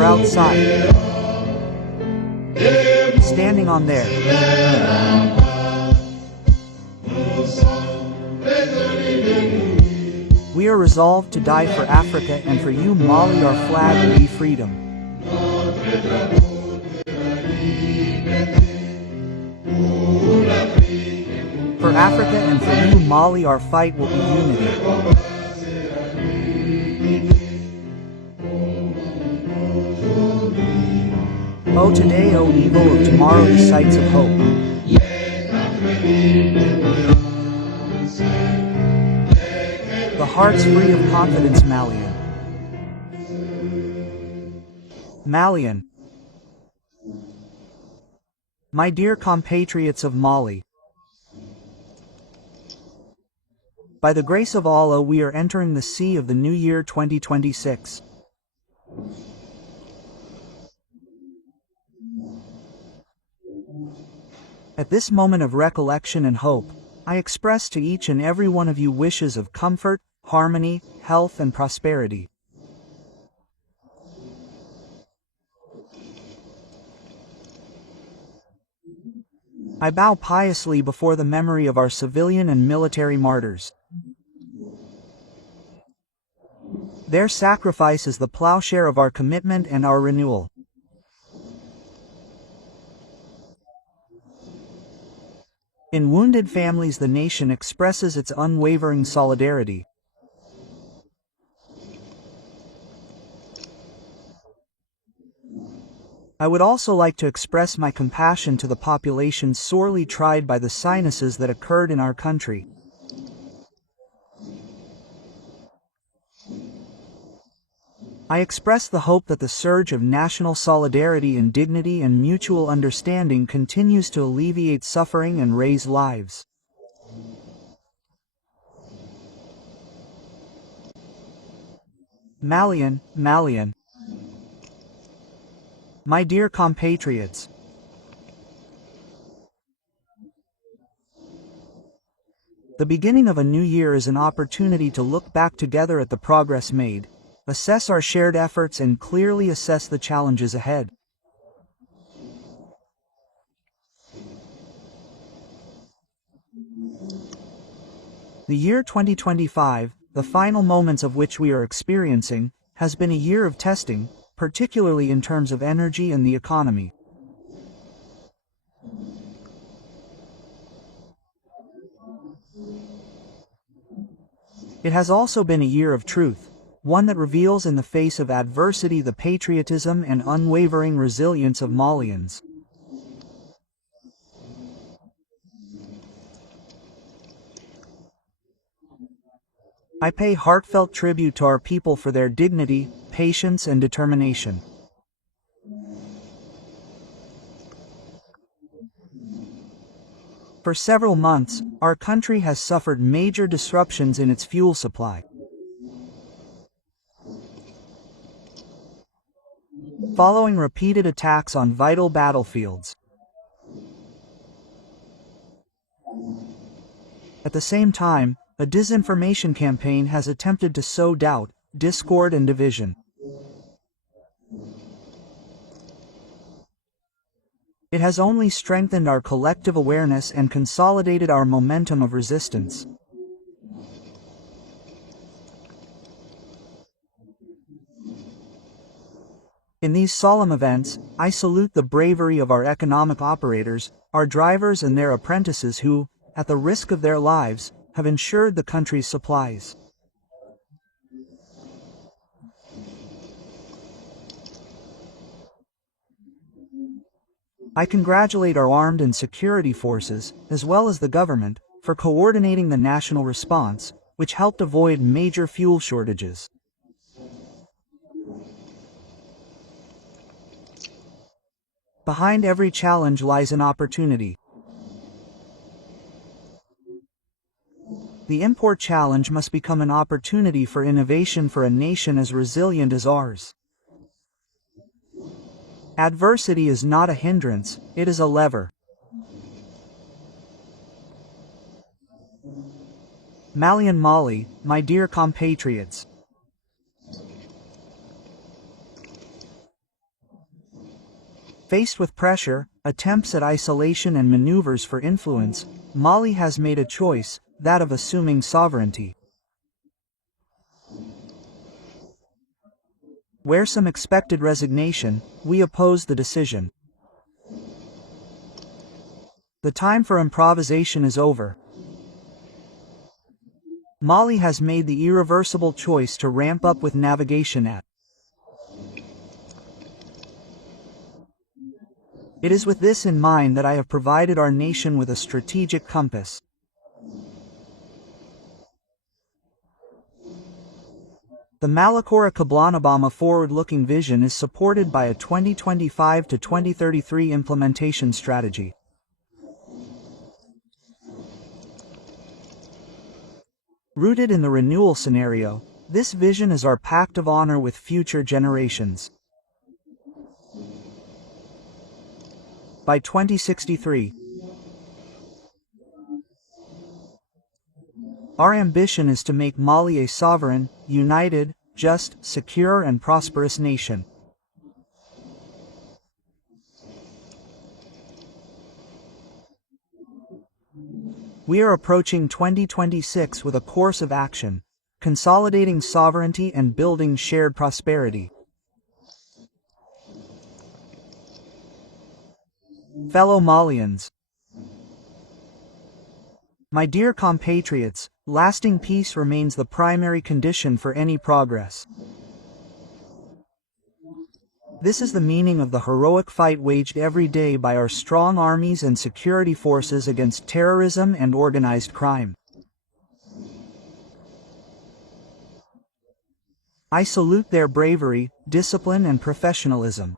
were outside, standing on there. We are resolved to die for Africa, and for you, Mali, our flag will be freedom. For Africa and for you, Mali, our fight will be unity. Oh, today, oh, evil of tomorrow, the sights of hope. The heart's free of confidence, Malian. Malian. My dear compatriots of Mali. By the grace of Allah, we are entering the sea of the new year 2026. At this moment of recollection and hope, I express to each and every one of you wishes of comfort, harmony, health, and prosperity. I bow piously before the memory of our civilian and military martyrs. Their sacrifice is the plowshare of our commitment and our renewal. In wounded families, the nation expresses its unwavering solidarity. I would also like to express my compassion to the population sorely tried by the sinuses that occurred in our country. I express the hope that the surge of national solidarity and dignity and mutual understanding continues to alleviate suffering and raise lives. Malian, Malian. My dear compatriots. The beginning of a new year is an opportunity to look back together at the progress made, assess our shared efforts, and clearly assess the challenges ahead. The year 2025, the final moments of which we are experiencing, has been a year of testing, particularly in terms of energy and the economy. It has also been a year of truth, one that reveals in the face of adversity the patriotism and unwavering resilience of Malians. I pay heartfelt tribute to our people for their dignity, patience, and determination. For several months, our country has suffered major disruptions in its fuel supply. Following repeated attacks on vital battlefields. At the same time, a disinformation campaign has attempted to sow doubt, discord, and division. It has only strengthened our collective awareness and consolidated our momentum of resistance. In these solemn events, I salute the bravery of our economic operators, our drivers and their apprentices who, at the risk of their lives, have ensured the country's supplies. I congratulate our armed and security forces, as well as the government, for coordinating the national response, which helped avoid major fuel shortages. Behind every challenge lies an opportunity. The import challenge must become an opportunity for innovation for a nation as resilient as ours. Adversity is not a hindrance, it is a lever. Malian Mali, my dear compatriots. Faced with pressure, attempts at isolation and maneuvers for influence, Mali has made a choice, that of assuming sovereignty. Where some expected resignation, we oppose the decision. The time for improvisation is over. Mali has made the irreversible choice to ramp up with navigation at. It is with this in mind that I have provided our nation with a strategic compass. The Malakora Kablanabama forward-looking vision is supported by a 2025 to 2033 implementation strategy. Rooted in the renewal scenario, this vision is our pact of honor with future generations. By 2063, our ambition is to make Mali a sovereign, united, just, secure and prosperous nation. We are approaching 2026 with a course of action, consolidating sovereignty and building shared prosperity. Fellow Malians, my dear compatriots, lasting peace remains the primary condition for any progress. This is the meaning of the heroic fight waged every day by our strong armies and security forces against terrorism and organized crime. I salute their bravery, discipline and professionalism.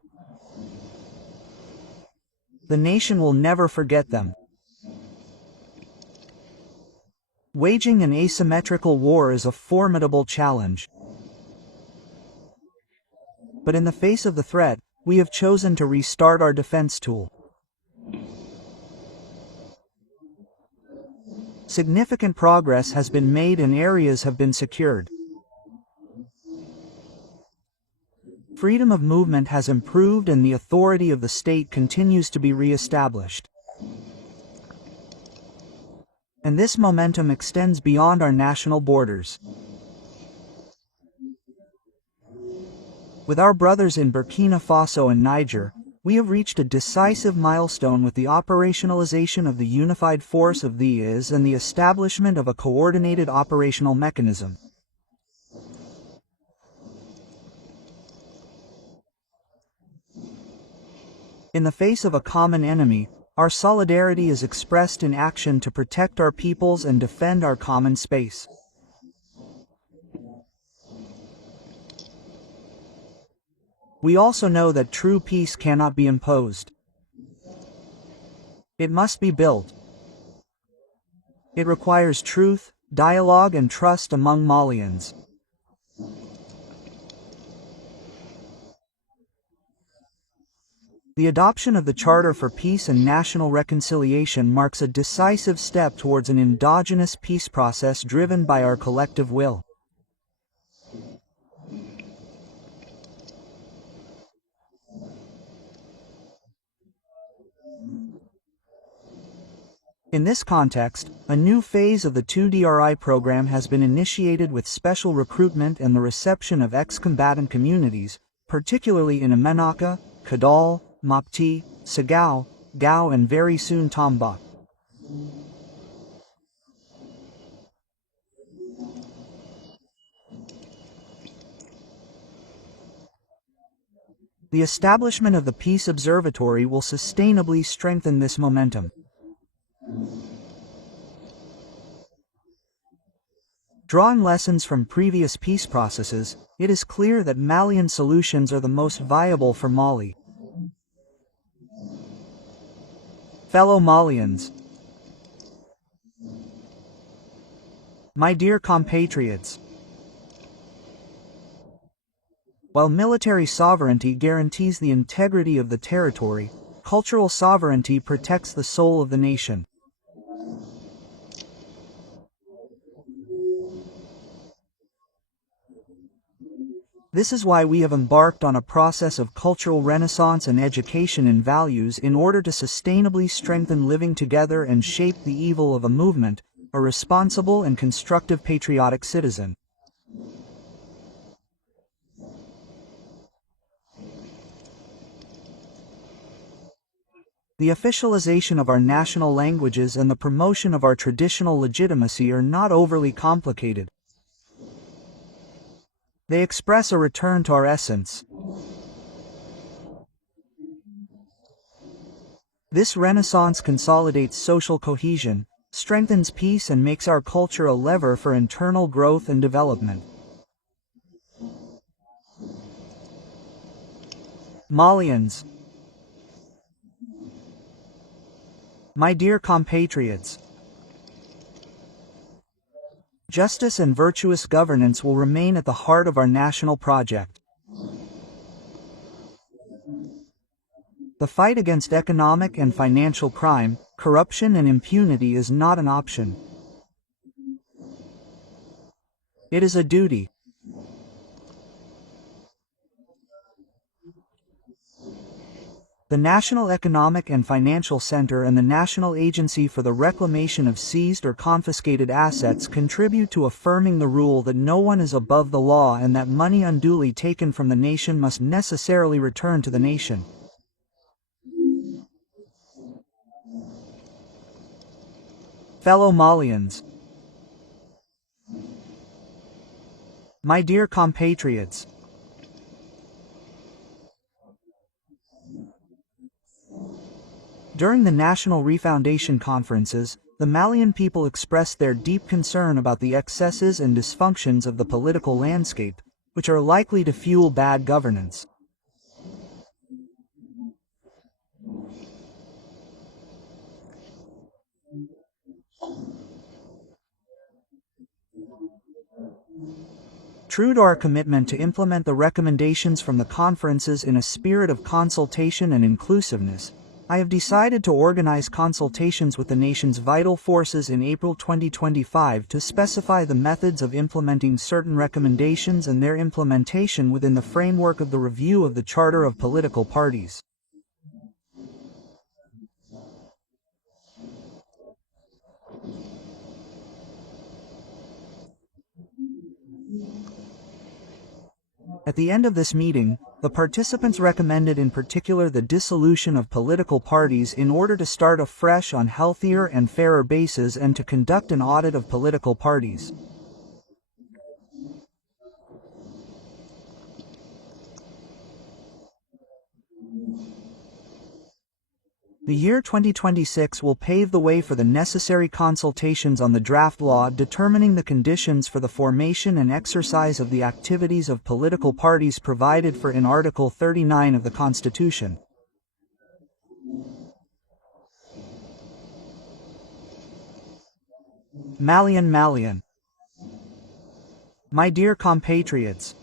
The nation will never forget them. Waging an asymmetrical war is a formidable challenge. But in the face of the threat, we have chosen to restart our defense tool. Significant progress has been made and areas have been secured. Freedom of movement has improved and the authority of the state continues to be re-established. And this momentum extends beyond our national borders. With our brothers in Burkina Faso and Niger, we have reached a decisive milestone with the operationalization of the unified force of the IS and the establishment of a coordinated operational mechanism. In the face of a common enemy, our solidarity is expressed in action to protect our peoples and defend our common space. We also know that true peace cannot be imposed. It must be built. It requires truth, dialogue and trust among Malians. The adoption of the Charter for Peace and National Reconciliation marks a decisive step towards an endogenous peace process driven by our collective will. In this context, a new phase of the 2DRI program has been initiated with special recruitment and the reception of ex-combatant communities, particularly in Amenaka, Kidal, Mopti, Sagao, Gao and very soon Tombak. The establishment of the Peace Observatory will sustainably strengthen this momentum. Drawing lessons from previous peace processes, it is clear that Malian solutions are the most viable for Mali. Fellow Malians, my dear compatriots, while military sovereignty guarantees the integrity of the territory, cultural sovereignty protects the soul of the nation. This is why we have embarked on a process of cultural renaissance and education in values in order to sustainably strengthen living together and shape the evil of a movement, a responsible and constructive patriotic citizen. The officialization of our national languages and the promotion of our traditional legitimacy are not overly complicated. They express a return to our essence. This renaissance consolidates social cohesion, strengthens peace and makes our culture a lever for internal growth and development. Malians, my dear compatriots, justice and virtuous governance will remain at the heart of our national project. The fight against economic and financial crime, corruption and impunity is not an option. It is a duty. The National Economic and Financial Center and the National Agency for the Reclamation of Seized or Confiscated Assets contribute to affirming the rule that no one is above the law and that money unduly taken from the nation must necessarily return to the nation. Fellow Malians, my dear compatriots, during the National Refoundation conferences, the Malian people expressed their deep concern about the excesses and dysfunctions of the political landscape, which are likely to fuel bad governance. True to our commitment to implement the recommendations from the conferences in a spirit of consultation and inclusiveness, I have decided to organize consultations with the nation's vital forces in April 2025 to specify the methods of implementing certain recommendations and their implementation within the framework of the review of the Charter of Political Parties. At the end of this meeting, the participants recommended in particular the dissolution of political parties in order to start afresh on healthier and fairer bases and to conduct an audit of political parties. The year 2026 will pave the way for the necessary consultations on the draft law determining the conditions for the formation and exercise of the activities of political parties provided for in Article 39 of the Constitution. Malian, my dear compatriots,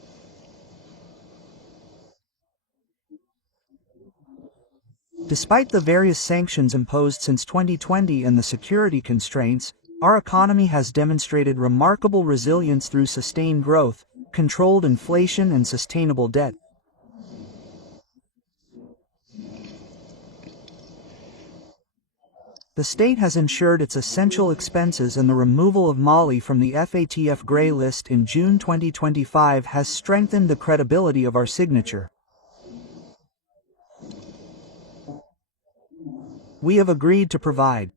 despite the various sanctions imposed since 2020 and the security constraints, our economy has demonstrated remarkable resilience through sustained growth, controlled inflation and sustainable debt. The state has ensured its essential expenses, and the removal of Mali from the FATF grey list in June 2025 has strengthened the credibility of our signature. We have agreed to provide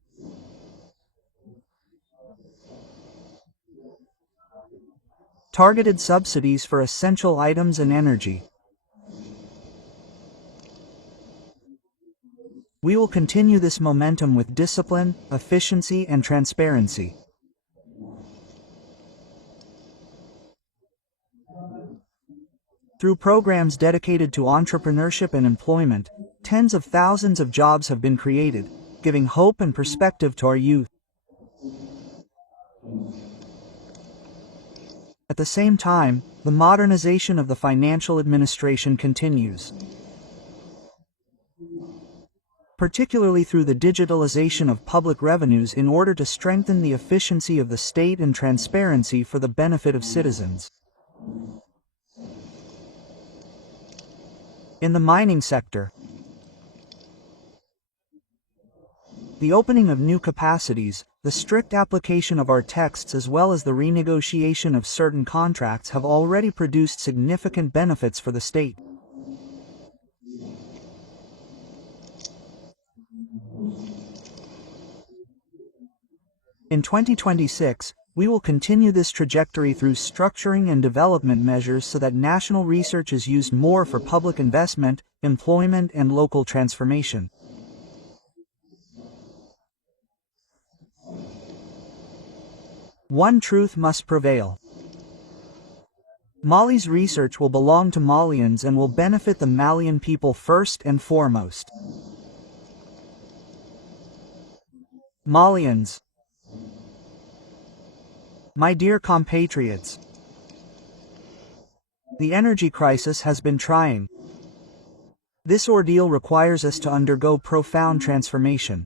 targeted subsidies for essential items and energy. We will continue this momentum with discipline, efficiency, and transparency. Through programs dedicated to entrepreneurship and employment, tens of thousands of jobs have been created, giving hope and perspective to our youth. At the same time, the modernization of the financial administration continues, particularly through the digitalization of public revenues in order to strengthen the efficiency of the state and transparency for the benefit of citizens. In the mining sector, the opening of new capacities, the strict application of our texts as well as the renegotiation of certain contracts have already produced significant benefits for the state. In 2026, we will continue this trajectory through structuring and development measures so that national research is used more for public investment, employment, and local transformation. One truth must prevail. Mali's research will belong to Malians and will benefit the Malian people first and foremost. Malians, my dear compatriots, the energy crisis has been trying. This ordeal requires us to undergo profound transformation.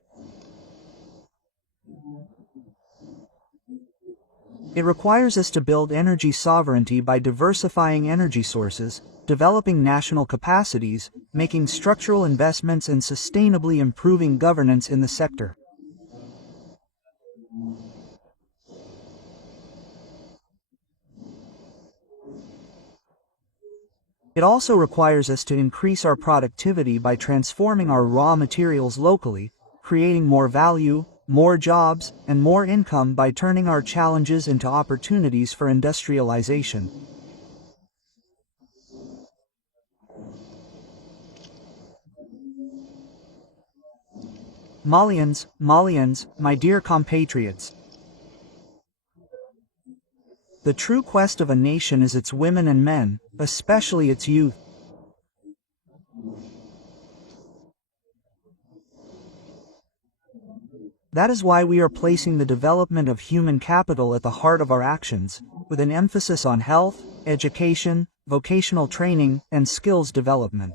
It requires us to build energy sovereignty by diversifying energy sources, developing national capacities, making structural investments, and sustainably improving governance in the sector. It also requires us to increase our productivity by transforming our raw materials locally, creating more value, more jobs, and more income by turning our challenges into opportunities for industrialization. Malians, my dear compatriots, the true quest of a nation is its women and men, especially its youth. That is why we are placing the development of human capital at the heart of our actions, with an emphasis on health, education, vocational training, and skills development.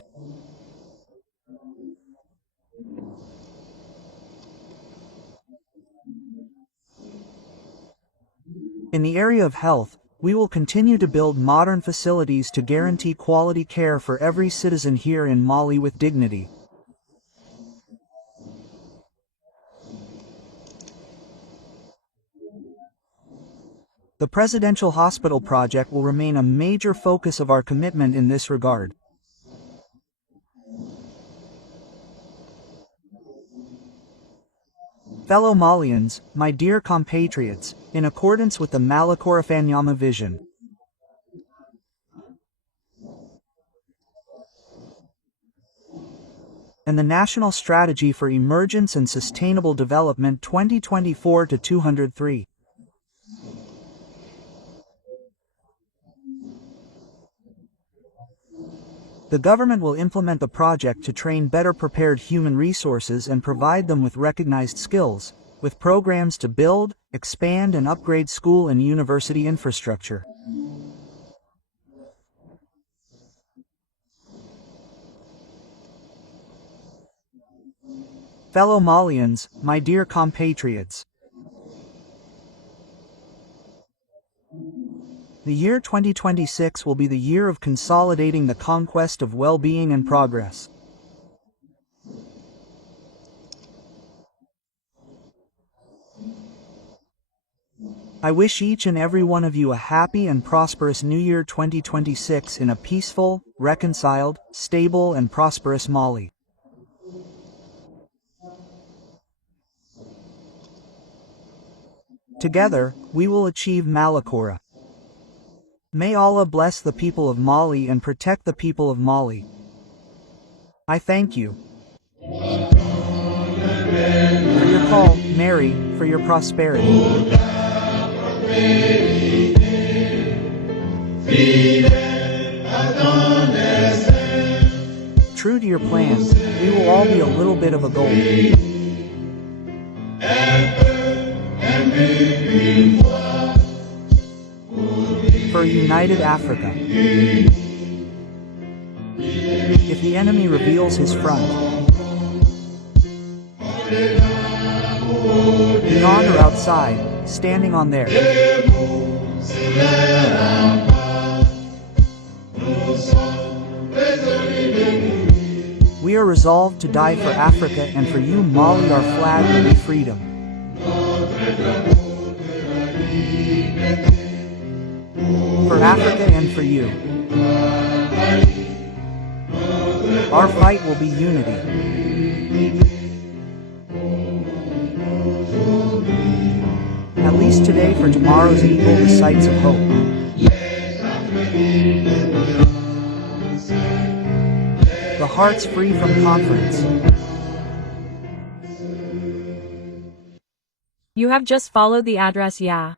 In the area of health, we will continue to build modern facilities to guarantee quality care for every citizen here in Mali with dignity. The Presidential Hospital project will remain a major focus of our commitment in this regard. Fellow Malians, my dear compatriots, in accordance with the Malakora vision, and the National Strategy for Emergence and Sustainable Development 2024-203, the government will implement the project to train better prepared human resources and provide them with recognized skills, with programs to build, expand, and upgrade school and university infrastructure. Fellow Malians, my dear compatriots, the year 2026 will be the year of consolidating the conquest of well-being and progress. I wish each and every one of you a happy and prosperous New Year 2026 in a peaceful, reconciled, stable, and prosperous Mali. Together, we will achieve Malakora. May Allah bless the people of Mali and protect the people of Mali. I thank you for your call, Mary, for your prosperity. True to your plan, we will all be a little bit of a gold. For a united Africa. If the enemy reveals his front, beyond or outside, standing on there, We are resolved to die for Africa, and for you, Mali, our flag will be freedom. For Africa and for you. Our fight will be unity. At least today, for tomorrow's evil, the sights of hope. The heart's free from conference. You have just followed the address. Yeah.